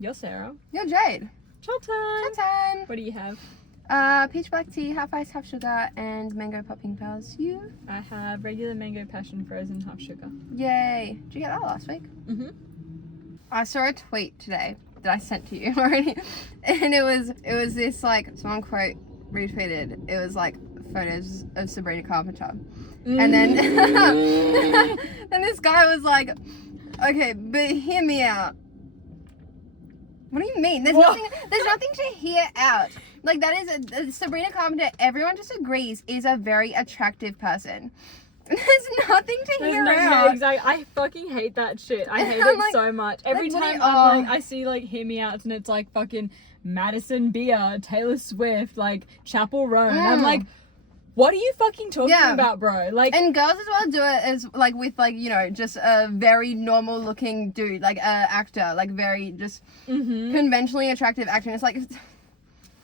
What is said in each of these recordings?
You're Sarah. You're Jade. Chat time. Chat time. What do you have? Peach black tea, half ice, half sugar, and mango popping pearls. You? I have regular mango passion frozen half sugar. Yay. Did you get that last week? Mm-hmm. I saw a tweet today that I sent to you already, and it was this like someone quote retweeted. It was like photos of Sabrina Carpenter, and then then this guy was like, "Okay, but hear me out." What do you mean? There's nothing to hear out. Like that is Sabrina Carpenter. Everyone just agrees is a very attractive person. There's nothing to hear out. Yeah, exactly. I fucking hate that shit. I hate it so much. Every time I see like hear me outs and it's like fucking Madison Beer, Taylor Swift, like Chapel Roan. I'm like, what are you fucking talking about, bro? Like, and girls as well do it as like with like, you know, just a very normal looking dude, like a actor, like very just conventionally attractive actor. And it's like,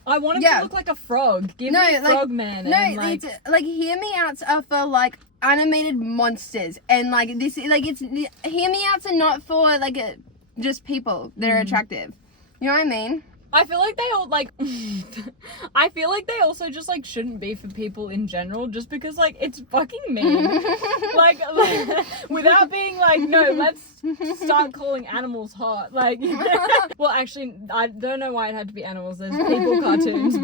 I want him to look like a frog. Give me Frogman. No, and, it's like hear me outs are for like animated monsters, and like this, like it's hear me outs are not for like just people that are attractive. You know what I mean? I feel like they all like I feel like they also just like shouldn't be for people in general, just because like it's fucking mean. like without being like, no, let's start calling animals hot. Like well, actually I don't know why it had to be animals. There's people cartoons,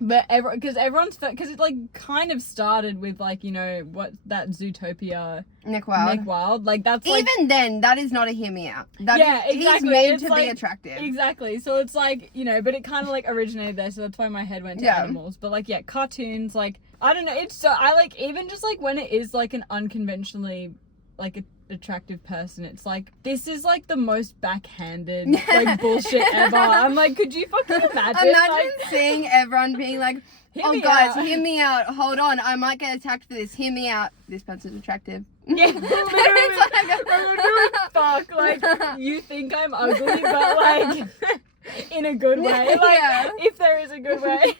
but everyone's because it like kind of started with like, you know, what that Zootopia Nick Wilde. Like that's like, even then that is not a hear me out. Exactly. He's made it's to like, be attractive. Exactly. So it's like, you know, but it kind of like originated there, so that's why my head went to animals. But like, yeah, cartoons, like, I don't know, it's so, I like, even just like when it is like an unconventionally like attractive person, it's like, this is like the most backhanded like bullshit ever. I'm like, could you fucking imagine? Imagine seeing everyone being like, oh guys, hear me out, hold on, I might get attacked for this, hear me out, this person's attractive. Yeah, literally, fuck, like, you think I'm ugly, but like, in a good way, like, if there is a good way.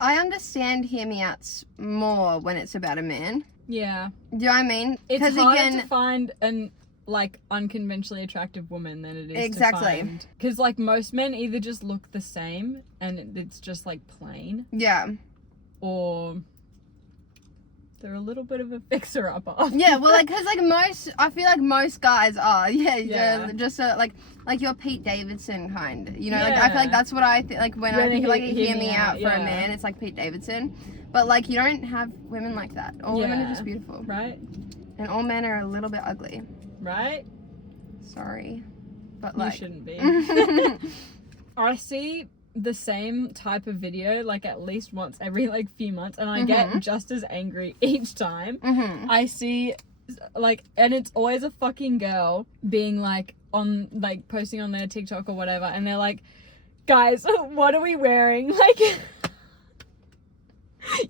I understand hear me outs more when it's about a man. Yeah. Do you know what I mean? It's harder to find an like unconventionally attractive woman than it is to find, because like most men either just look the same and it's just like plain, or they're a little bit of a fixer-upper. Yeah, well, like, because, like, I feel like most guys are, just, like your Pete Davidson kind, you know, like, I feel like that's what I think, like, when I think of, like, a hear me out for a man, it's like Pete Davidson, but, like, you don't have women like that. All women are just beautiful. Right. And all men are a little bit ugly. Right. Sorry. But, like... You shouldn't be. I see the same type of video like at least once every like few months, and I get just as angry each time. I see like, and it's always a fucking girl being like on like posting on their TikTok or whatever, and they're like, guys, what are we wearing? Like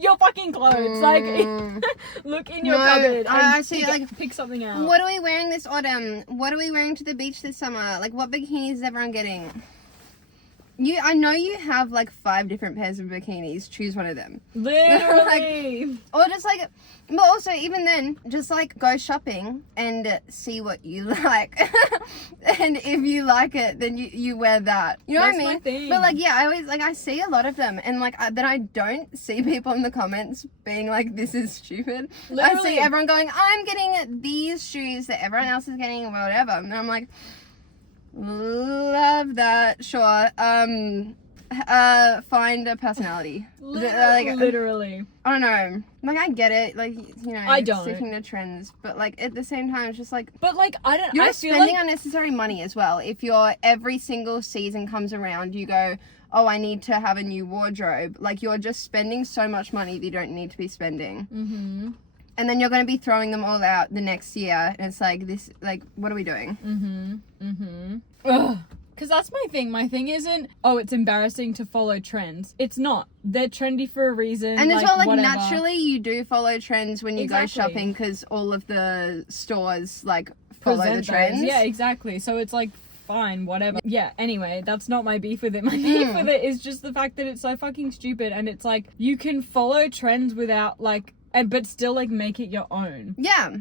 your fucking clothes, like look in your cupboard and I see, like, pick something out. What are we wearing this autumn? What are we wearing to the beach this summer? Like, what bikinis is everyone getting? I know you have like 5 different pairs of bikinis. Choose one of them. Literally. Like, or just like, but also even then, just like go shopping and see what you like, and if you like it, then you wear that. You know what I mean? My thing. But like, yeah, I always like I see a lot of them, and like then I don't see people in the comments being like, "This is stupid." Literally. I see everyone going, "I'm getting these shoes that everyone else is getting," or whatever, and I'm like, love that, sure. Find a personality. Literally. I don't know. Like, I get it. Like, you know, I don't. sticking to trends, but like at the same time, it's just like. But like, I don't. You're I feel spending like unnecessary money as well. If you're every single season comes around, you go, oh, I need to have a new wardrobe. Like, you're just spending so much money that you don't need to be spending. And then you're going to be throwing them all out the next year, and it's like this. Like, what are we doing? Ugh. Because that's my thing. My thing isn't, oh, it's embarrassing to follow trends. It's not. They're trendy for a reason. And as well, like, whatever. naturally, you do follow trends when you go shopping, because all of the stores, like, follow the trends. Yeah, exactly. So it's like, fine, whatever. Yeah, anyway, that's not my beef with it. My beef with it is just the fact that it's so fucking stupid, and it's like, you can follow trends without, like, but still like make it your own. Yeah.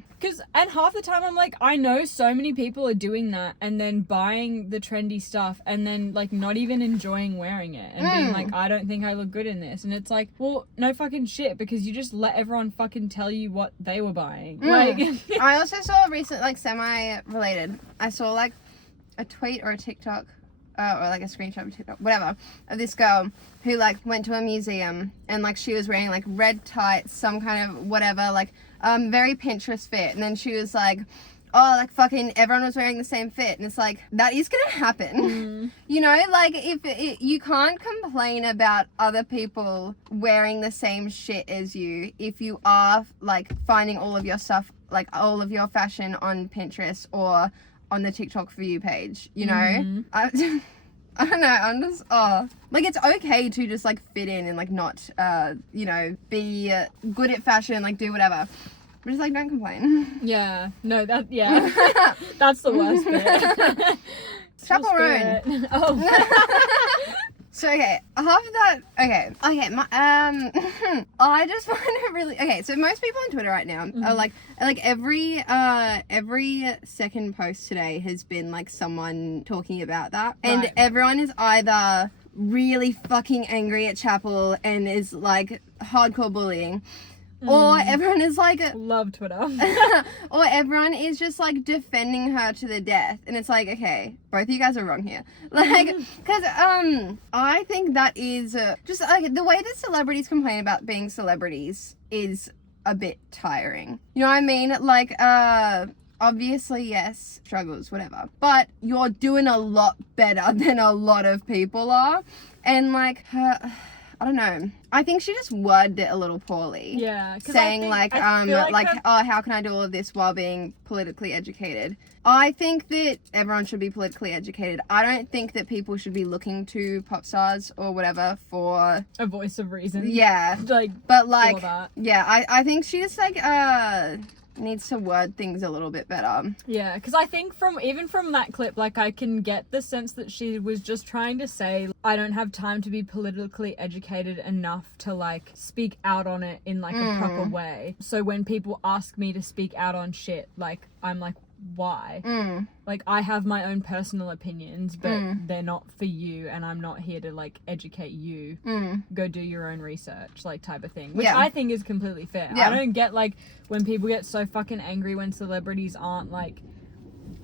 And half the time I'm like, I know so many people are doing that and then buying the trendy stuff and then like not even enjoying wearing it and being like, I don't think I look good in this. And it's like, well, no fucking shit, because you just let everyone fucking tell you what they were buying. Like, I also saw recent, like semi-related, I saw like a tweet or a TikTok or like a screenshot of TikTok, whatever, of this girl who like went to a museum and like she was wearing like red tights, some kind of whatever, like very Pinterest fit, and then she was like, oh, like fucking everyone was wearing the same fit, and it's like, that is gonna happen. You know, like you can't complain about other people wearing the same shit as you if you are like finding all of your stuff, like all of your fashion on Pinterest or on the TikTok For You page, you know? I don't know, I'm just, like, it's okay to just, like, fit in and, like, not, you know, be good at fashion, like, do whatever. But just, like, don't complain. yeah, no, that's the worst bit. Chapel Roan. Oh. So, okay, half of that, okay, my, I just find it really, okay, so most people on Twitter right now are like every second post today has been, like, someone talking about that, and everyone is either really fucking angry at Chapel and is, like, hardcore bullying, or everyone is like, love Twitter. or everyone is just like defending her to the death, and it's like, okay, both of you guys are wrong here, like, because I think that is just like the way that celebrities complain about being celebrities is a bit tiring, you know what I mean? Like, obviously, yes, struggles, whatever, but you're doing a lot better than a lot of people are, and like I don't know. I think she just worded it a little poorly. Yeah. Saying like oh, how can I do all of this while being politically educated? I think that everyone should be politically educated. I don't think that people should be looking to pop stars or whatever for a voice of reason. Yeah. Like, but like, yeah, I think she just like needs to word things a little bit better. Yeah, because I think even from that clip, like, I can get the sense that she was just trying to say, I don't have time to be politically educated enough to, like, speak out on it in, like, a proper way. So when people ask me to speak out on shit, like, I'm like, why? Like, I have my own personal opinions, but they're not for you, and I'm not here to, like, educate you. Go do your own research, like, type of thing, which I think is completely fair. I don't get, like, when people get so fucking angry when celebrities aren't, like,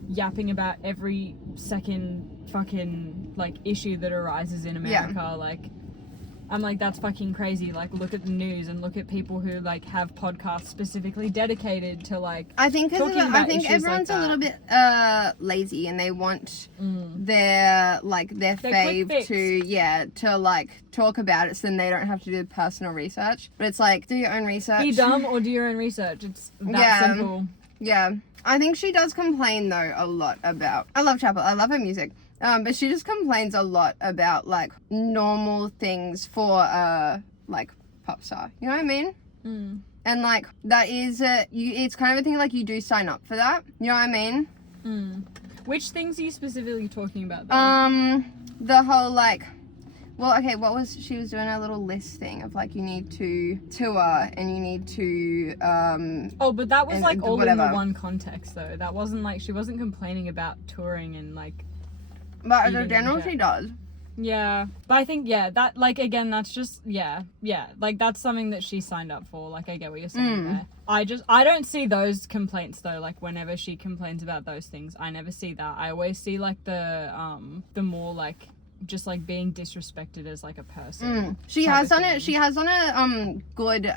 yapping about every second fucking, like, issue that arises in America. Like, I'm like, that's fucking crazy. Like, look at the news and look at people who, like, have podcasts specifically dedicated to, like, I think everyone's like a little bit lazy, and they want their fave to like talk about it, so then they don't have to do personal research. But it's like, do your own research. Be dumb or do your own research. It's that simple. Yeah. I think she does complain though a lot about. I love Chapel. I love her music. But she just complains a lot about, like, normal things for, like, pop star. You know what I mean? And, like, that is, it's kind of a thing, like, you do sign up for that. You know what I mean? Which things are you specifically talking about, though? The whole, like, well, okay, she was doing a little list thing of, like, you need to tour and you need to, oh, but that was, like, all whatever. in the one context, though. That wasn't, like, she wasn't complaining about touring and, like, but in general, she does. Yeah. But I think, that, like, again, that's just, like, that's something that she signed up for. Like, I get what you're saying there. I don't see those complaints, though. Like, whenever she complains about those things, I never see that. I always see, like, the more, like, just, like, being disrespected as, like, a person. She has done it. She has done a, good,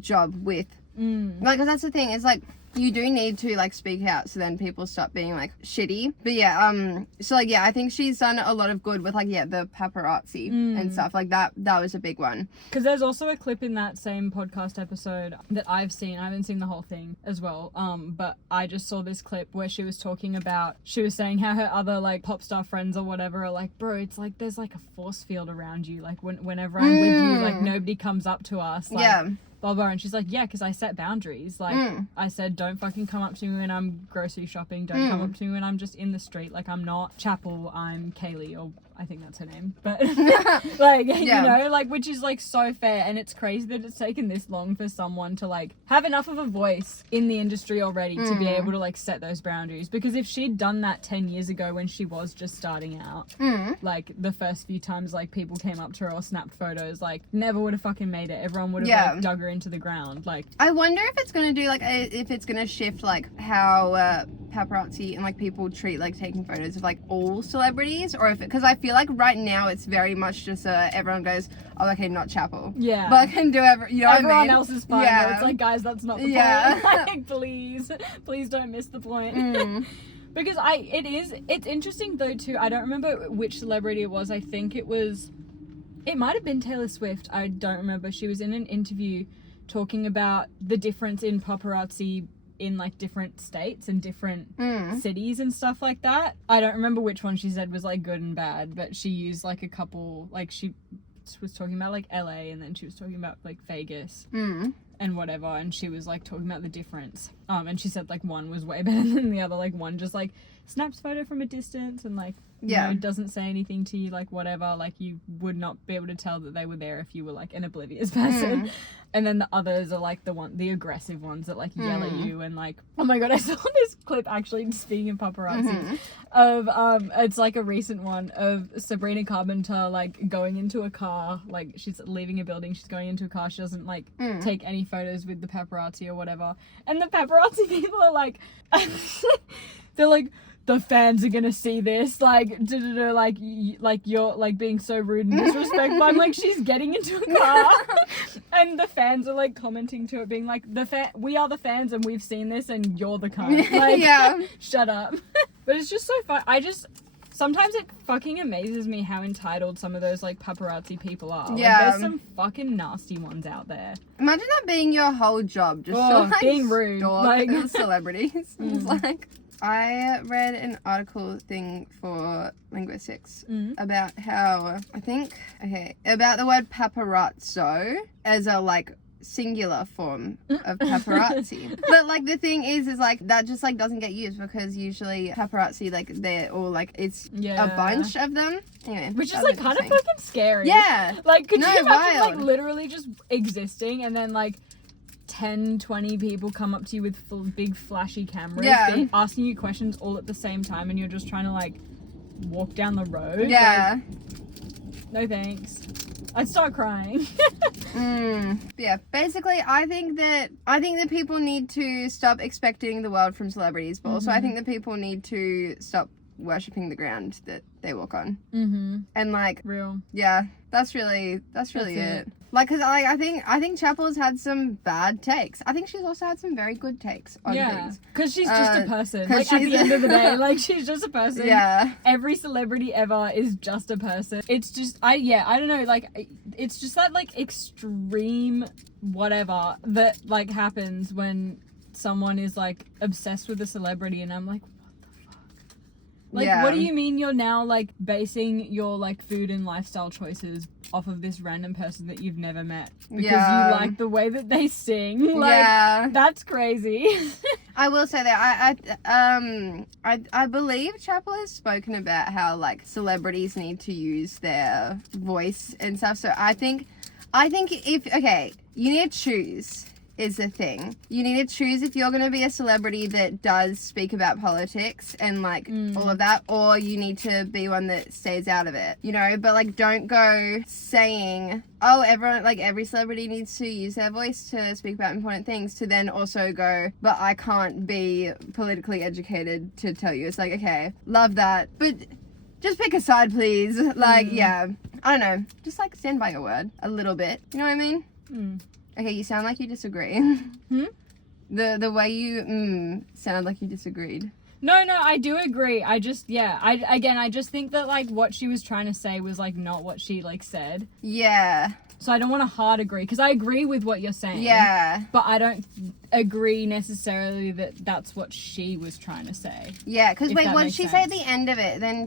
job with, like, 'cause that's the thing, is, like, you do need to, like, speak out so then people stop being, like, shitty. But yeah, so, like, yeah, I think she's done a lot of good with, like, the paparazzi and stuff. Like, that was a big one. Because there's also a clip in that same podcast episode that I've seen. I haven't seen the whole thing as well. But I just saw this clip where she was saying how her other, like, pop star friends or whatever are like, bro, it's like there's, like, a force field around you. Like, whenever I'm with you, like, nobody comes up to us. Like, blah, blah. And she's like, yeah, because I set boundaries. Like, I said, don't fucking come up to me when I'm grocery shopping. Don't come up to me when I'm just in the street. Like, I'm not Chapel, I'm Kaylee or I think that's her name, but like, Yeah. you know, like, which is like so fair. And it's crazy that it's taken this long for someone to like have enough of a voice in the industry already to be able to like set those boundaries. Because if she'd done that 10 years ago when she was just starting out, like the first few times like people came up to her or snapped photos, like never would have fucking made it. Everyone would have like dug her into the ground. Like, I wonder if it's gonna do like if it's gonna shift like how paparazzi and like people treat like taking photos of like all celebrities, or if because I feel like right now it's very much just everyone goes, oh okay, not Chapel, yeah, but I can do you know everyone what I mean? else is fine. Yeah. But it's like, guys, that's not the Yeah. point. Like, please don't miss the point. Because it's interesting though too. I don't remember which celebrity it was. I think it might have been Taylor Swift. I don't remember. She was in an interview talking about the difference in paparazzi in like different states and different cities and stuff like that. I don't remember which one she said was like good and bad, but she used like a couple, like she was talking about like LA, and then she was talking about like Vegas and whatever, and she was like talking about the difference. And she said like one was way better than the other. Like one just like snaps photo from a distance and like you know, doesn't say anything to you, like whatever, like you would not be able to tell that they were there if you were like an oblivious person. And then the others are like the aggressive ones that like yell at you and like, oh my god, I saw this clip actually, speaking of paparazzi, of it's like a recent one of Sabrina Carpenter like going into a car, like she's leaving a building, she's going into a car, she doesn't like take any photos with the paparazzi or whatever, and the paparazzi people are like they're like, the fans are gonna see this, like, like you're like being so rude and disrespectful. I'm like, she's getting into a car, and the fans are like commenting to it, being like, we are the fans, and we've seen this, and you're the cunt. Like, shut up. But it's just so fun. Sometimes it fucking amazes me how entitled some of those like paparazzi people are. Yeah. Like, there's some fucking nasty ones out there. Imagine that being your whole job, just to like being rude, stalk like celebrities. It's like, I read an article thing for linguistics about how about the word paparazzo as a like singular form of paparazzi. But like the thing is like that just like doesn't get used, because usually paparazzi, like they're all like it's a bunch of them. Anyway, which is like kind of fucking scary. Yeah. Like, could you imagine wild. like literally just existing and then like 10, 20 people come up to you with big flashy cameras, asking you questions all at the same time, and you're just trying to like walk down the road? Yeah. Like, no thanks. I'd start crying. Yeah, basically I think that people need to stop expecting the world from celebrities, but also I think that people need to stop worshipping the ground that they walk on. And like, that's really it. Like, cause I think Chapel's had some bad takes. I think she's also had some very good takes on things. Cause she's just a person. Like, at the end of the day, like, she's just a person. Yeah. Every celebrity ever is just a person. It's just, I don't know, like, it's just that, like, extreme whatever that, like, happens when someone is, like, obsessed with a celebrity, and I'm like, like, what do you mean you're now, like, basing your, like, food and lifestyle choices off of this random person that you've never met? Because you like the way that they sing? Like, that's crazy. I will say that I believe Chapel has spoken about how, like, celebrities need to use their voice and stuff. So I think you need to choose. Is the thing. You need to choose if you're going to be a celebrity that does speak about politics and like all of that, or you need to be one that stays out of it, you know. But like, don't go saying, oh, everyone, like every celebrity needs to use their voice to speak about important things, to then also go, but I can't be politically educated to tell you. It's like, okay, love that, but just pick a side, please. Like, I don't know, just like stand by your word a little bit, you know what I mean? Okay, you sound like you disagree. The way you sound like you disagreed. No, I do agree. I just, I just think that, like, what she was trying to say was, like, not what she, like, said. Yeah. So I don't want to hard agree, because I agree with what you're saying. Yeah. But I don't agree necessarily that that's what she was trying to say. Yeah, because wait, what did she say at the end of it? Then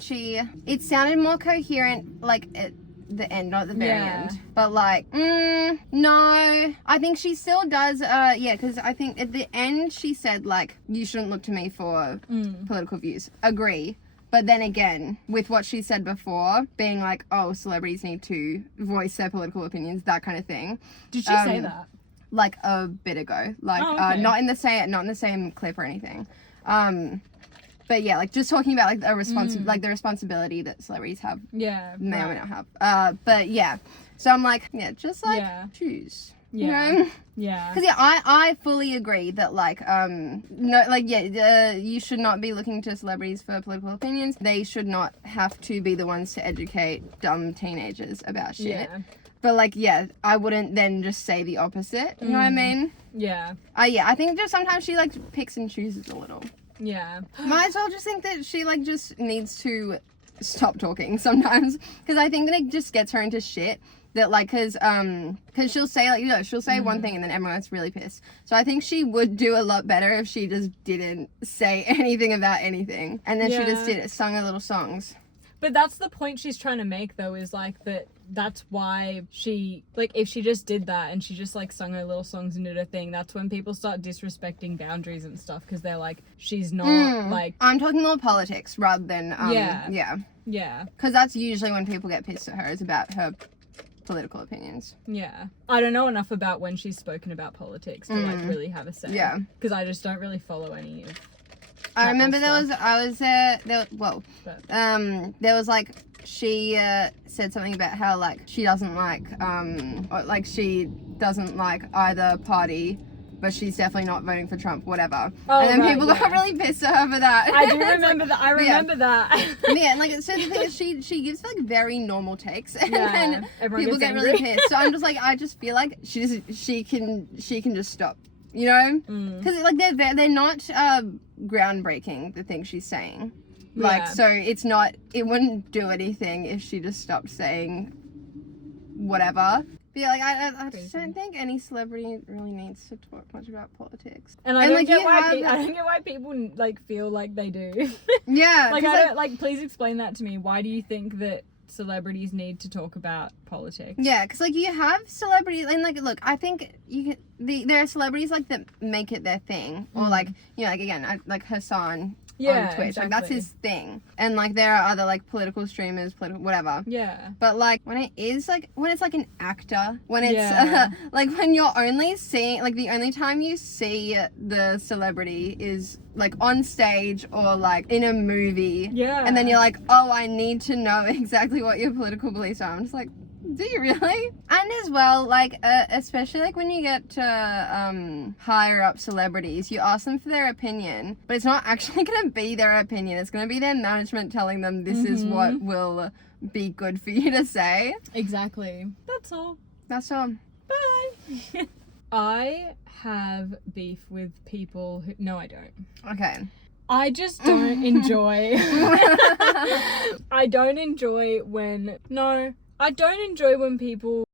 it sounded more coherent, like, at the end, not the very end. But, like, no. I think she still does, because I think at the end she said, like, you shouldn't look to me for political views. Agree. But then again, with what she said before, being like, oh, celebrities need to voice their political opinions, that kind of thing. Did she say that? Like a bit ago, like okay. not in the same clip or anything. But yeah, like just talking about like like the responsibility that celebrities have, may or may not have. But yeah, so I'm like, yeah, just like choose. Yeah. You know? Yeah. Because yeah, I fully agree that like no, like you should not be looking to celebrities for political opinions. They should not have to be the ones to educate dumb teenagers about shit. Yeah. But like yeah, I wouldn't then just say the opposite. You know what I mean? Yeah. Yeah, I think just sometimes she like picks and chooses a little. Yeah. Might as well just think that she like just needs to stop talking sometimes, because I think that it just gets her into shit. That like, cause she'll say like, you know, she'll say one thing and then everyone's really pissed. So I think she would do a lot better if she just didn't say anything about anything, and then she just sung her little songs. But that's the point she's trying to make, though, is like that's why she, like, if she just did that and she just like sung her little songs and did her thing, that's when people start disrespecting boundaries and stuff, because they're like, she's not like. I'm talking more politics rather than yeah, because that's usually when people get pissed at her, is about her political opinions. Yeah, I don't know enough about when she's spoken about politics to like really have a say. Yeah, because I just don't really follow any of. I remember there was like she said something about how like she doesn't like or like she doesn't like either party, but she's definitely not voting for Trump, whatever. Oh, and then people got really pissed at her for that. I do remember that. I remember that. Yeah, and like so the thing is she gives like very normal takes, and then people get angry. really pissed. So I'm just like, I just feel like she can just stop, you know, because like they're not groundbreaking, the things she's saying. Like, so it wouldn't do anything if she just stopped saying whatever. But yeah, like, I just don't think any celebrity really needs to talk much about politics. And I don't get why people, like, feel like they do. Yeah. Like, I don't, like, please explain that to me. Why do you think that celebrities need to talk about politics? Yeah, because, like, you have celebrities, and, like, look, I think there are celebrities, like, that make it their thing. Or, like, you know, like, again, like Hassan on Twitch. Exactly. Like, that's his thing. And, like, there are other, like, political streamers, whatever. Yeah. But, like, when it's, like, an actor, when it's, like, when you're only seeing, like, the only time you see the celebrity is, like, on stage or, like, in a movie. Yeah. And then you're like, oh, I need to know exactly what your political beliefs are. I'm just like, do you really? And as well, like, especially like when you get to higher up celebrities, you ask them for their opinion, but it's not actually going to be their opinion. It's going to be their management telling them this is what will be good for you to say. Exactly. That's all. That's all. Bye. I have beef with people who... No, I don't. Okay. I just don't enjoy... I don't enjoy when... No, I don't enjoy when people